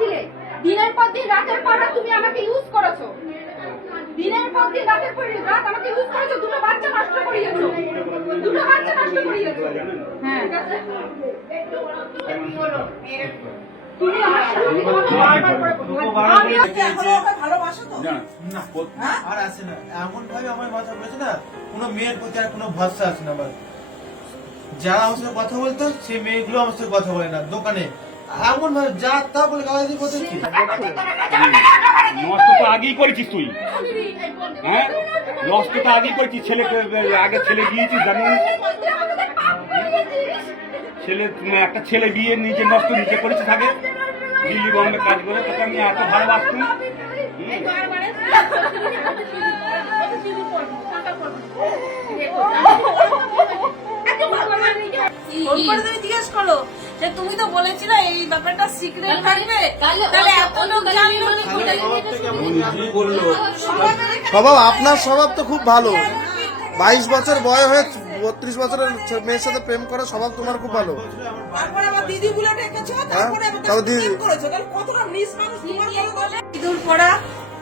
ছিলে দিনের পর দিন রাতের পর রাত তুমি আমাকে ইউজ করেছ। দিনের পর দিন রাতের পর রাত আমাকে ইউজ করেছ দুটো বাচ্চা নষ্ট করিয়েছো। দুটো বাচ্চা নষ্ট করিয়েছো। হ্যাঁ। তুমি আমার ভালোবাসো তো? না আর আসে না। এমন ভাবে আমার মাথা না কোনো মেয়ের প্রতি আর কোনো ভরসা আসে না আমার। যারা আমার সাথে কথা বলতো সেই মেয়েগুলো আমার সাথে কথা বলে না। দোকানে এমন ভাবে যা তা বলে গালাগালি নষ্ট তো আগেই করেছিস তুই। হ্যাঁ? নষ্ট তো আগেই করেছিস। ছেলেকে আগে ছেলে দিয়েছিস জানি ছেলে একটা ছেলে বিয়ে নিজে নষ্ট নিজে করেছিস আগে? দিল্লি বম্বে কাজ করে তোকে আমি এত ভালোবাসতাম। জিজ্ঞেস করো। যে তুমি তো বলেছিলে এই ব্যাপারটা সিক্রেট থাকবে। তাহলে তাহলে এত লোক জানলো স্বভাব আপনার স্বভাব তো খুব ভালো। বাইশ বছর বয়স হয়ে বত্রিশ বছরের মেয়ের সাথে প্রেম করা স্বভাব তোমার খুব ভালো। তারপরে আবার দিদি বলে ডেকেছো তারপরে আবার তারপর দিদি। প্রেম করেছ। তাহলে কতটা নিস মানুষ তোমার বলো তো? ইঁদুর পড়া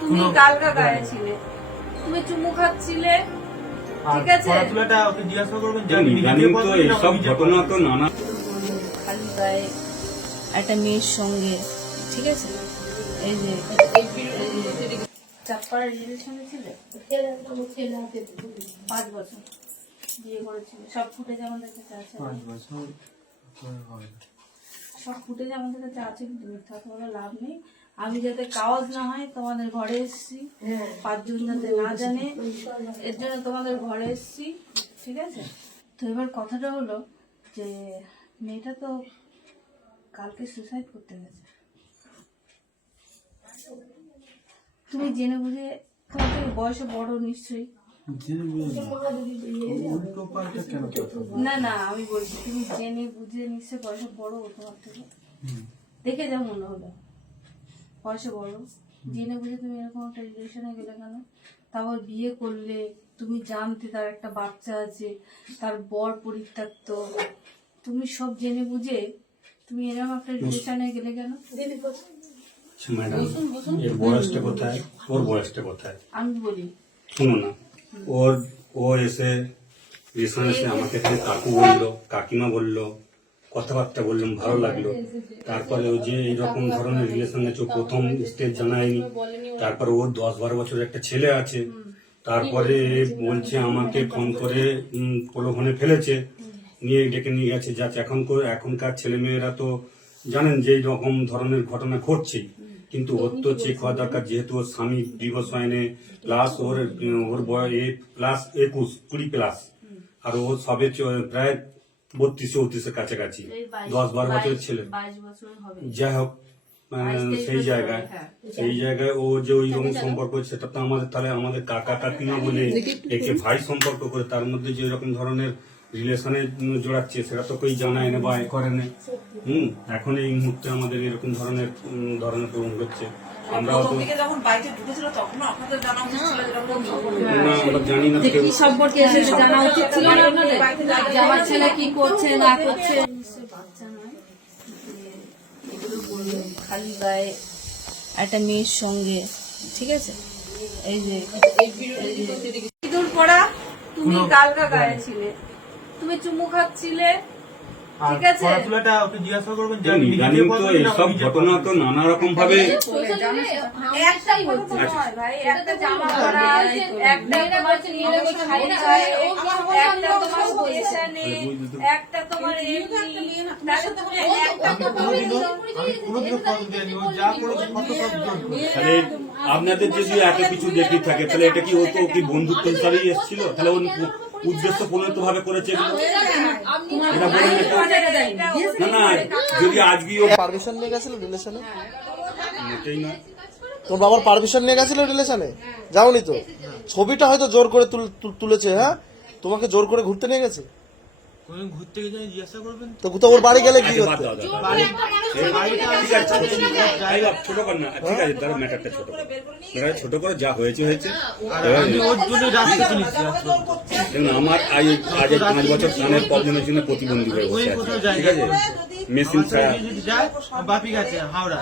তুমি গালগা গায়েছিলে। তুমি চুমু খাচ্ছিলে। ঠিক আছে? ওকে জিজ্ঞাসা করবেন জানি নিজে জানি থেকে তো এইসব ঘটনা তো নানা গায়ে একটা মেয়ের সঙ্গে ঠিক আছে? এই যে চাপ্পার রিলেশনে ছিলে পাঁচ বছর বিয়ে করেছিল। সব ফুটেজ আমাদের কাছে আছে। পাঁচ বছর। সব ফুটেজ আমাদের কাছে আছে কিন্তু মিথ্যা তো লাভ নেই। আমি যাতে কাওয়াজ না হয় তোমাদের ঘরে এসেছি। পাঁচজন যাতে না জানে এর জন্য তোমাদের ঘরে এসেছি ঠিক আছে? তো এবার কথাটা হলো যে মেয়েটা তো কালকে সুসাইড করতে গেছে। তুমি জেনে বুঝে তোমার থেকে বয়সে বড় নিশ্চয়ই? না। না আমি বলছি তুমি জেনে বুঝে নিশ্চয় বয়সে বড় তোমার থেকে। দেখে যা মনে হলো। বয়সে বড়। জেনে বুঝে তুমি এরকম একটা রিলেশনে গেলে কেন? তারপর বিয়ে করলে তুমি জানতে তার একটা বাচ্চা আছে তার বর পরিত্যক্ত। তুমি সব জেনে বুঝে তুমি এরকম একটা রিলেশনে গেলে কেন? ম্যাডাম এর বয়সটা কোথায়? ওর বয়সটা কোথায়? আমি বলি। শুনো না। ওর ও এসে এসে আমাকে এখানে কাকু বলল কাকিমা বলল কথাবার্তা বললাম ভালো লাগল। তারপরে ও যে এইরকম ধরনের রিলেশন আছে প্রথম স্টেজ জানায়নি। তারপরে ওর দশ বারো বছরের একটা ছেলে আছে। তারপরে বলছে আমাকে ফোন করে প্রলোভনে ফেলেছে। নিয়ে ডেকে নিয়ে গেছে যাচ্ছে এখন করে- এখনকার ছেলে মেয়েরা তো জানেন যে রকম ধরনের ঘটনা ঘটছেই কিন্তু ওর তো চেক হওয়া দরকার যেহেতু ওর স্বামী ডিভোর্স হয়নি প্লাস ওর ওর বয়স প্লাস একুশ কুড়ি প্লাস আর ও সবে প্রায় বত্রিশ চৌত্রিশের কাছাকাছি দশ বারো বছরের ছেলে। যাই হোক সেই জায়গায় হ্যাঁ। সেই জায়গায় ও যে ওই রকম সম্পর্ক সেটা তো আমাদের তাহলে আমাদের কাকা কাকিমা বলে একে ভাই সম্পর্ক করে তার মধ্যে যে রকম ধরনের রিলেশনে জোড়াচ্ছে সেটা তো কেউ জানায় না বা এ করে না। হুম এখন এই মুহূর্তে আমাদের এরকম ধরনের ধরনের প্রবলেম হচ্ছে। তো জানা। না আমরা জানি না কি সম্পর্কে জানা উচিত ছিল না আপনাদের? যে ছেলে কি করছে না করছে? বাচ্চা নয়। যে এগুলো বলল খালি গায়ে একটা মেয়ের সঙ্গে ঠিক আছে? এই যে ইঁদুর পড়া তুমি গালগা গায়ে ছিলে। তুমি চুমু খাচ্ছিলে। ঠিক আছে। পড়াশোনাটা ওকে জিজ্ঞাসা করবেন যে জানি নিজে জানি থেকে তো এইসব ঘটনা তো নানা রকম ভাবে একটাই হচ্ছে ভাই একটা জামা পরা একটা তোমার নিয়ে খালি গায়ে একটা তোমার পয়সানে একটা তোমার এমনি তার সাথে একটা আমি কোনোদিনও আমি কোনোদিনও ফটো দেয়নি ও যা করেছে ফটো সব জোর করে। তাহলে আপনাদের যদি এত কিছু দেখি থাকে তাহলে এটা কি ও তো কি বন্ধুত্ব হিসাবেই এসেছিল? তাহলে ওর উদ্দেশ্য প্রণীত ভাবে করেছে এগুলো? এটা বলুন না না যদি আজকে ও পারমিশন নিয়ে গেছিল রিলেশনে মোটেই না। তোর বাবার পারমিশন নিয়ে গেছিল রিলেশনে যাওনি তো? ছবিটা হয়তো জোর করে তুল- তুল- তুলেছে হ্যাঁ? তোমাকে জোর করে ঘুরতে নিয়ে গেছে? কোনদিন ঘুরতে গেলে জিজ্ঞাসা করবেন তো? কোথাও ওর বাড়ি গেলে কি আচ্ছা, করতে দাও, দাও। বাড়ি- এই বাড়িটা ঠিক আছে ছোট কর না ঠিক আছে ধরো ম্যাটারটা ছোট করো। ম্যাটারটা ছোট করো যা হয়েছে হয়েছে। আমি ওর জন্য রাস্তা কিনেছি দেখুন আমার আজ আজ পাঁচ বছর কানের প্রবলেমের জন্য প্রতিবন্ধী হয়ে বসে আছে। ঠিক আছে? মেশিন ছাড়া। ছেলে যদি যায় বাপি গেছে হাওড়া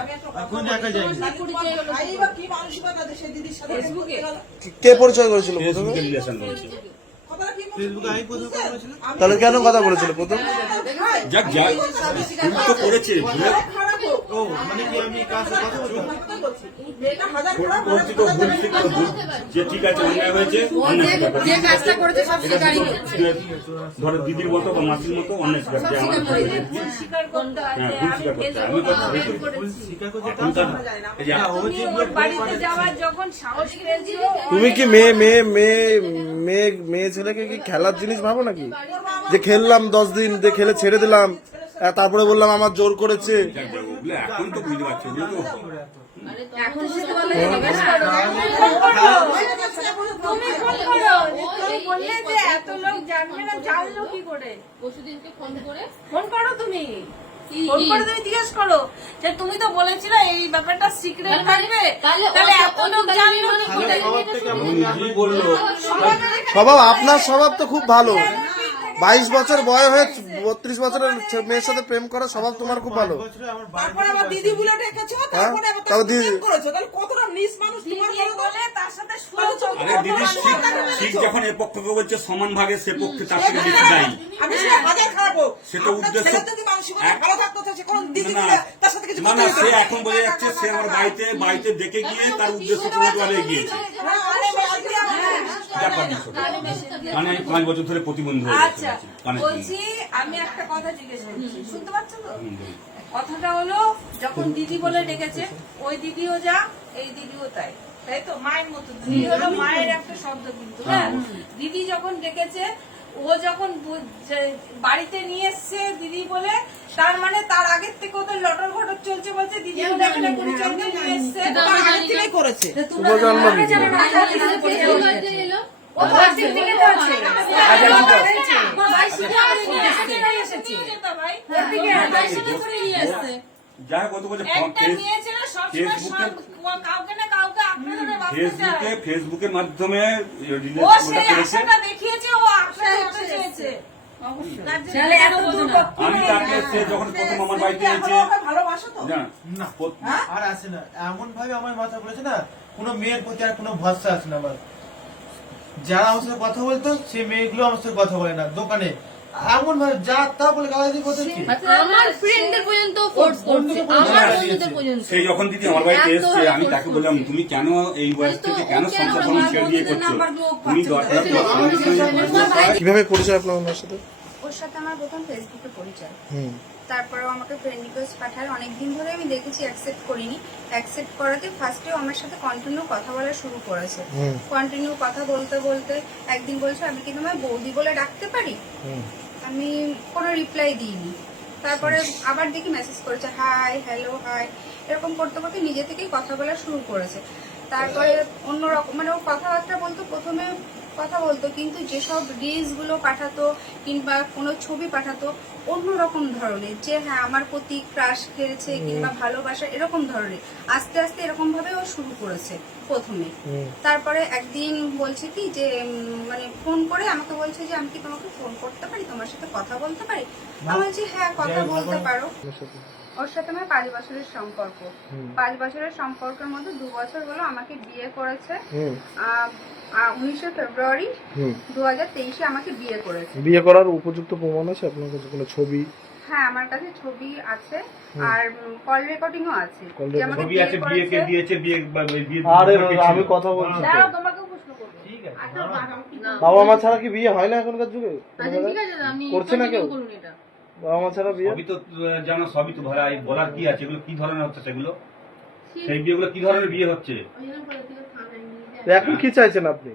কোন জায়গায় যায়নি ভাইবা কি মানসিকতা আছে সেই দিদির সাথে ফেসবুকে। কে পরিচয় করেছিল প্রথমে রিলেশন বলছে তাহলে কেন কথা বলেছিল প্রথম? যাক যাক ভুল তো করেছে ও মানে কি আমি কার সাথে কথা বলতাম মেয়েটা হাজার খারাপ করছি তো? ভুল তো যে ঠিক আছে অন্যায় হয়েছে অন্যায় স্বীকার করো। যে কাজটা করেছে সব স্বীকারই ধরো দিদির মতো বা মাসির মতো অন্যায় স্বীকার যে আমার ভুল স্বীকার করতে হ্যাঁ ভুল স্বীকার করতে আমি কথা ভুল স্বীকার করতে তুমি যে ওর বাড়িতে যাওয়ার যখন সাহস তুমি কি মেয়ে মেয়ে মেয়ে মেয়ে মেয়ে ছেলেকে কি খেলার জিনিস ভাবো নাকি? যে খেললাম দশ দিন যে খেলে ছেড়ে দিলাম। তারপরে বললাম আমার জোর করেছে এখন তো বুঝতে পারছি ফোন করো তুমি ফোন করো তুমি বললে যে এত লোক জানবে না জানলো কি করে পরশুদিনকে ফোন করে ফোন করো তুমি কি- ফোন কি? করে তুমি জিজ্ঞেস করো যে তুমি তো বলেছিলে এই ব্যাপারটা সিক্রেট থাকবে তাহলে এত লোক জানলো মানে স্বভাব আপনার স্বভাব তো খুব ভালো বাইশ বছর বয়স হয়ে বত্রিশ বছরের মেয়ের সাথে প্রেম করা স্বভাব তোমার খুব ভালো। আমার দিদি বলে ডেকেছো তারপরে আবার তারপর দিদি- করেছ। তাহলে কতটা নিস মানুষ তোমার দিদি বলো তো? বলে তার সাথে শুয়েছো আরে দিদি ঠিক ঠিক যখন এ পক্ষকে বলছে সমান ভাগে সে পক্ষে তার থেকে বেশি দেয় আমি সে হাজার খারাপ হোক। সেটা উদ্দেশ্য- ভালো থাকতো সে কোন দিদি বলে তার সাথে কিছু না করতে না হতো সে এখন বোঝা যাচ্ছে সে আমার বাড়িতে বাড়িতে দেখে গিয়ে তার উদ্দেশ্য পূরণ করে গিয়েছে। মানে আমি পাঁচ বছর ধরে প্রতিবন্ধী আচ্ছা বলছি আমি একটা কথা জিজ্ঞেস করছি। শুনতে পাচ্ছ তো? কথাটা হলো যখন দিদি বলে ডেকেছে ওই দিদিও যা এই দিদিও তাই। তাই তো? মায়ের মতো। দিদি হলো মায়ের একটা শব্দ কিন্তু হ্যাঁ দিদি যখন ডেকেছে ও যখন বাড়িতে নিয়ে এসছে দিদি বলে তার মানে তার আগের থেকে ওদের লটর ঘটর চলছে বলছে দিদি বলে একটা পরিচয়কে নিয়ে এসছে তার আগের থেকেই করেছে ও তো থেকে। আচ্ছা, ভাই শুধু নিয়ে এসেছে। ভাই। যাই হোক সবসময় ফেসবুকে- ফেসবুকের মাধ্যমে সেই আমি তাকে সে যখন প্রথম আমার বাড়িতে এসেছে এখনও ওকে ভালোবাসো তো? না। না আর আসে না। এমন ভাবে আমার মাথা বলেছে না কোনো মেয়ের প্রতি আর কোনো ভরসা আসে না আমার। যারা আমার সাথে কথা বলতো সে মেয়েগুলো আমার সাথে কথা বলে না। দোকানে এমন ভাবে যা তা বলে গালাগালি করতে কি আমার ফ্রেন্ডদের পর্যন্ত ফোর্স করছে আমার বন্ধুদের পর্যন্ত। সেই যখন দিদি আমার বাড়িতে এসেছে আমি তাকে বললাম তুমি কেন এই বয়স থেকে কেন সংসার আমার সঙ্গে ছেড়ে দিয়ে করছ? তুমি দরকার কীভাবে পরিচয় আপনার ওনার সাথে? ওর সাথে আমার প্রথম ফেসবুকে পরিচয়। হুম। তারপরেও আমাকে ফ্রেন্ড রিকোয়েস্ট পাঠায়। অনেকদিন ধরে আমি দেখেছি অ্যাকসেপ্ট করিনি। অ্যাকসেপ্ট করাতে ফার্স্টেও আমার সাথে কন্টিনিউ কথা বলা শুরু করেছে। কন্টিনিউ কথা বলতে বলতে একদিন বলছে আমি কি তোমায় বৌদি বলে ডাকতে পারি? আমি কোনো রিপ্লাই দিইনি। তারপরে আবার দেখি মেসেজ করেছে হাই হ্যালো হাই এরকম করতে করতে নিজে থেকেই কথা বলা শুরু করেছে। তারপরে অন্যরকম মানে ও কথাবার্তা বলতো প্রথমে কথা বলতো কিন্তু যেসব রিলসগুলো পাঠাতো কিংবা কোনো ছবি পাঠাতো অন্যরকম ধরনের যে হ্যাঁ আমার প্রতি ক্রাশ খেয়েছে কিংবা ভালোবাসা এরকম ধরনের। আস্তে আস্তে এরকম ভাবে ও শুরু করেছে প্রথমে। তারপরে একদিন বলছে কি যে মানে ফোন করে আমাকে বলছে যে আমি কি তোমাকে ফোন করতে পারি? তোমার সাথে কথা বলতে পারি? আমি বলছি হ্যাঁ কথা বলতে পারো। ওর সাথে আমার পাঁচ বছরের সম্পর্ক। পাঁচ বছরের সম্পর্কের মধ্যে দু বছর হলো আমাকে বিয়ে করেছে। উনিশে ফেব্রুয়ারি হুম। দু হাজার তেইশে আমাকে বিয়ে করেছে। বিয়ে করার উপযুক্ত প্রমাণ আছে? আপনার কাছে কোনো ছবি? হ্যাঁ আমার কাছে ছবি আছে। আর কল রেকর্ডিংও আছে। Call যে আমাকে ছবি বিয়ে আছে বিয়েকে করেছে। দিয়েছে বিয়ে আরে আমি কথা বলছি তো। দাঁড়াও তোমাকেও প্রশ্ন করব। ঠিক আছে। বাবা মা ছাড়া কি বিয়ে হয় না এখনকার যুগে? আচ্ছা ঠিক আছে আমি করছে না কেউ? Continue করুন বাবা মা ছাড়া বিয়ে? সবই তো জানো সবই তো ভাই বলার কি আছে? এগুলো কি ধরনের হচ্ছে সেগুলো? সেই বিয়েগুলো কি ধরনের বিয়ে হচ্ছে? এখন কি চাইছেন আপনি?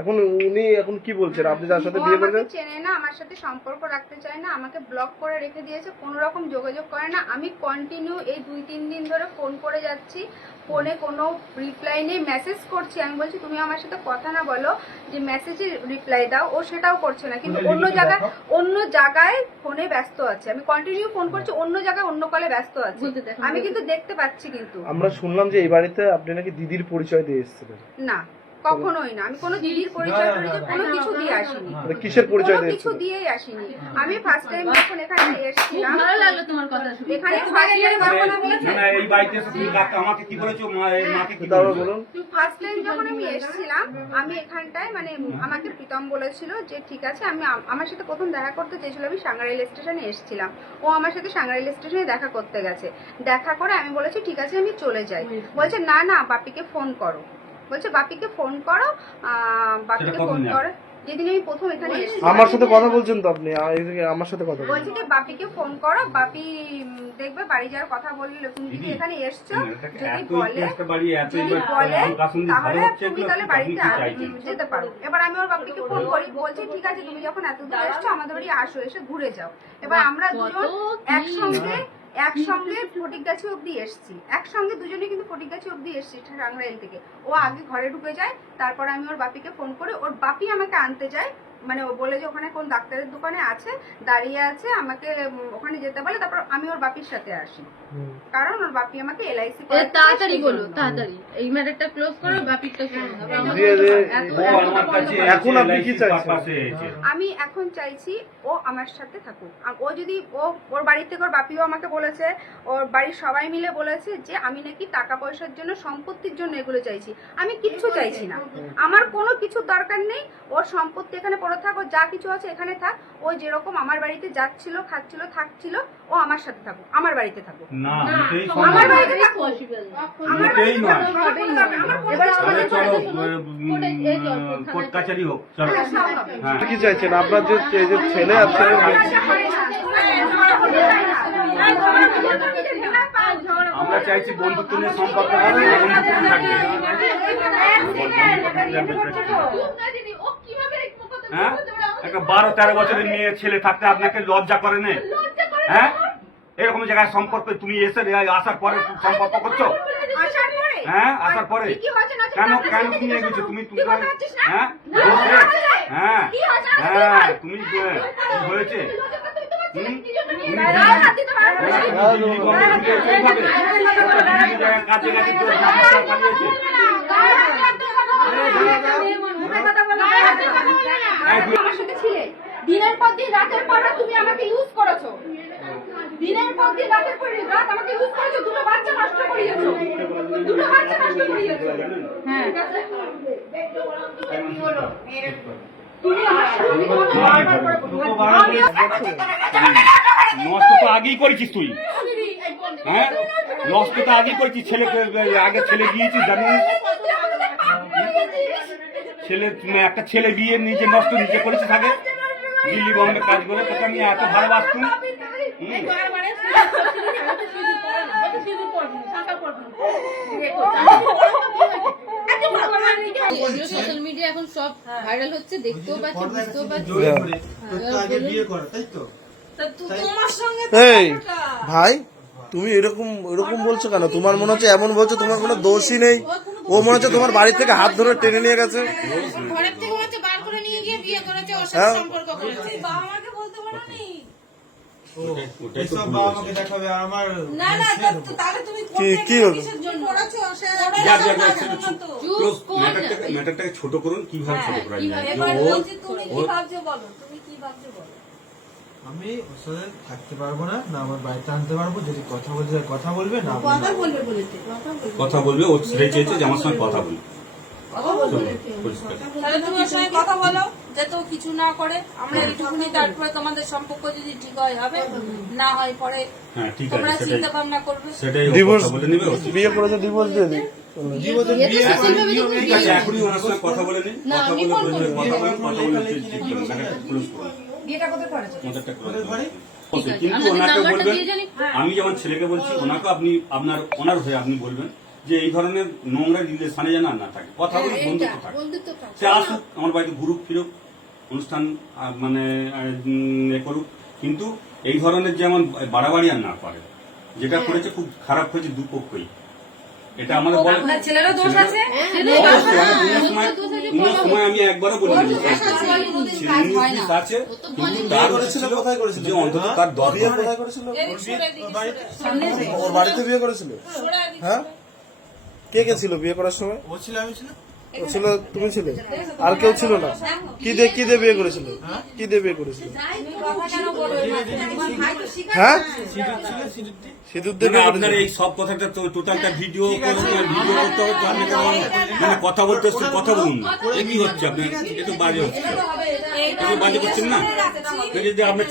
এখন উনি এখন কি বলছেন? আপনি যার সাথে বিয়ে করেছেন? চেনে না আমার সাথে সম্পর্ক রাখতে চায় না আমাকে ব্লক করে রেখে দিয়েছে কোনো রকম যোগাযোগ করে না। আমি কন্টিনিউ এই দুই তিন দিন ধরে ফোন করে যাচ্ছি ফোনে কোনো রিপ্লাই নেই মেসেজ করছি। আমি বলছি তুমি আমার সাথে কথা না বলো যে মেসেজে রিপ্লাই দাও ও সেটাও করছে না। কিন্তু অন্য জায়গায় অন্য জায়গায় ফোনে ব্যস্ত আছে। আমি কন্টিনিউ ফোন করছি অন্য জায়গায় অন্য কলে ব্যস্ত আছে। আমি কিন্তু দেখতে পাচ্ছি কিন্তু। আমরা শুনলাম যে এই বাড়িতে আপনি নাকি দিদির পরিচয় দিয়ে এসেছিলেন। না। কখনোই না। আমি কোনো দিদির পরিচয় টরিচয় কোনো কিছু দিয়ে আসিনি। মানে কিসের পরিচয় কোনো কিছু দিয়েই আসিনি। আমি ফার্স্ট টাইম যখন এখানে এসেছিলাম ভালো লাগল তোমার কথা শুনে। এখানে ফার্স্ট টাইম যখন আমি এই বাড়িতে এসে তুমি কাকে- আমাকে কি বলেছ? মাকে কি বলেছ? বলুন। ফার্স্ট টাইম যখন আমি এসেছিলাম আমি এখানটায় মানে আমাকে প্রীতম বলেছিল যে ঠিক আছে আমি আমার সাথে প্রথম দেখা করতে চেয়েছিল আমি সাংরা স্টেশনে এসেছিলাম। ও আমার সাথে সাংরা স্টেশনে দেখা করতে গেছে। দেখা করে আমি বলেছি ঠিক আছে আমি চলে যাই। বলছে না না বাপিকে ফোন করো। বলছে বাপিকে ফোন করো বাপিকে ফোন করো। যেদিন আমি প্রথম এখানে এসেছি আমার সাথে কথা বলছেন তো আপনি আমার সাথে কথা বলছি যে বাপিকে ফোন করো বাপি দেখবে বাড়ি যাওয়ার কথা বললে তুমি যদি দিদি, এখানে এসছো যদি বলে যদি বলে তাহলে তুমি তাহলে বাড়িতে? যেতে পারো। এবার আমি ওর বাপিকে ফোন করি বলছে ঠিক আছে তুমি যখন এত দূর এসছো আমাদের বাড়ি আসো এসে ঘুরে যাও। এবার আমরা দুজন একসঙ্গে একসঙ্গে ফটিক গাছে অব্দি এসছি। একসঙ্গে দুজনে কিন্তু ফটিক গাছে অব্দি এসছি টাঙ্গাইল থেকে। ও আগে ঘরে ঢুকে যায়, তারপর আমি ওর বাপিকে ফোন করে, ওর বাপি আমাকে আনতে যায় মানে ও বলে যে ওখানে কোন ডাক্তারের দোকানে আছে দাঁড়িয়ে আছে আমাকে ওখানে যেতে বলে তারপর আমি ওর বাপির সাথে আসি। কারণ ওর বাপি আমাকে এলআইসি তাড়াতাড়ি বলো তাড়াতাড়ি। এই ম্যাটারটা ক্লোজ করো বাপিরটা আমার এখন আপনি কি চাইছেন? আমি এখন চাইছি ও আমার সাথে থাকুক। ও যদি ও ওর বাড়ি থেকে ওর বাপিও আমাকে বলেছে ওর বাড়ির সবাই মিলে বলেছে যে আমি নাকি টাকা পয়সার জন্য সম্পত্তির জন্য এগুলো চাইছি। আমি কিচ্ছু চাইছি না। আমার কোনো কিছু দরকার নেই ওর সম্পত্তি এখানে পড়ে থাক ও যা কিছু আছে এখানে থাক ও যেরকম আমার বাড়িতে যাচ্ছিল খাচ্ছিল থাকছিল ও আমার সাথে থাকুক আমার বাড়িতে না আমার থাকো। আমার বাড়িতে থাকো, আমার কোর্টে। হোক চলো হ্যাঁ। হ্যাঁ কি চাইছেন আপনার যে যে ছেলে চাইছি বন্ধুত্ব নিয়ে সম্পর্ক বন্ধুত্ব থাকবে হ্যাঁ? একটা বারো তেরো বছরের মেয়ে ছেলে থাকতে আপনাকে লজ্জা করে না। হ্যাঁ? এরকম জায়গায় সম্পর্ক তুমি এসে আসার পরে সম্পর্ক করছ? হ্যাঁ আসার পরে? কেন কেন তুমি এগেছো করো। তুমি? হ্যাঁ। হ্যাঁ? হ্যাঁ তুমি হ্যাঁ, হয়েছে? লজ্জা করতে দিতে পারছি না। হুম? কি জন্য নিয়ে তুমি গেলে? গায়ে হাত দিতে পারবে না। হ্যাঁ, তুমি দিল্লি বম্বে ঢুকে এসে এইভাবে? একটা দিল্লি জায়গায় কাজে গেছে তো সংসার পালিয়েছে এই তুই- আমার সাথে ছিলে দিনের পর দিন রাতের পর রাত তুমি আমাকে ইউজ করেছ। দিনের পর দিন রাতের পর রাত আমাকে ইউজ করেছ দুটো বাচ্চা নষ্ট করিয়েছো। দুটো বাচ্চা নষ্ট করিয়েছো। হ্যাঁ। তুমি আমার সামনে তোমাকে করে বলব। নষ্ট তো আগেই করেছিস তুই। হ্যাঁ? নষ্ট তো আগেই করেছিস। ছেলেকে আগে ছেলে ছেলে একটা ছেলে বিয়ে নিজে নষ্ট নিজে করেছিস আগে? দিল্লি বম্বে কাজ করে তোকে আমি এত ভালোবাসতুম। সোশ্যাল মিডিয়া এখন সব ভাইরাল হচ্ছে দেখতেও পাচ্ছি বুঝতেও পাচ্ছি জোরে করে। তোর তো আগে বিয়ে করো তাই তো? তোমার সঙ্গে এই ভাই তুমি এরকম এরকম বলছো কেন? তোমার মনে হচ্ছে এমন বলছো তোমার কোনো দোষই নেই। ও মনে হচ্ছে তোমার বাড়ি থেকে হাত ধরে টেনে নিয়ে গেছে ঘরের থেকে হচ্ছে বার করে নিয়ে ওর হ্যাঁ। সাথে সম্পর্ক করেছে বাবা মাকে বলতে পারো। ম্যাটারটাকে- ম্যাটারটাকে ছোট করুন কীভাবে ছোট করা যায় এবার যে ও- বলছি তুমি কি ও- ভাবছ বলো? তুমি কি ভাবছ বলো? আমি ওর সাথে থাকতে পারব না না আমার বাড়িতে আনতে পারব যদি কথা বলতে কথা বলবে না কথা বলবে। বলবে। কথা বলবে ও সেটাই চেয়েছে যে আমার সঙ্গে কথা বলবে। কথা বলবে তাহলে তুমি ওর সঙ্গে কথা বলো। যাতে কিছু না করে আমরা এইটুকুনি তারপরে তোমাদের সম্পর্ক যদি ঠিক হয় হবে? না হয় পরে হ্যাঁ তোমরা চিন্তা ভাবনা করবে। ডিভোর্স বিয়ে করেছে ডিভোর্স দিয়ে দিই। করি, কথা বলে নিন। কথা বলে। কথা বলে কথা বলে ঠিক। কিন্তু ওনাকে বলবেন আমি যেমন ছেলেকে বলছি ওনাকে আপনি আপনার ওনার হয়ে আপনি বলবেন যে এই ধরনের নোংরা রিলেশনে যেন আর না থাকে। কথা বলে বন্ধুত্ব থাকে। সে আসুক আমার বাড়িতে ঘুরুক ফিরুক। অনুষ্ঠান মানে এ করুক। কিন্তু এই ধরনের যেমন বাড়াবাড়ি আর না করে যেটা করেছে খুব খারাপ হয়েছে দুপক্ষই এটা আমাদের বলে কোনো সময় আমি একবারও ছেলের আছে। কিন্তু তার করেছিল, কোথায় করেছিল? যে অন্তত তার করেছিল? এদিক সরে দিকে, ওর বাড়িতে বিয়ে করেছিল? হ্যাঁ কে কে ছিল বিয়ে করার সময়? ও ছিল আমি ছিল ও ছিল তুমি ছিলে? আর কেউ ছিল না? কি দিয়ে কি দিয়ে বিয়ে করেছিল? কি দিয়ে বিয়ে করেছিল? হ্যাঁ? সিঁদুর ছিল দিয়ে আপনার এই সব কথাটা তো টোটালটা ভিডিও ভিডিও করতে হবে আপনি মানে কথা বলতে হচ্ছে কথা বলুন কি হচ্ছে আপনার? এটা বাজে হচ্ছে বাজে করছেন না? যদি আপনার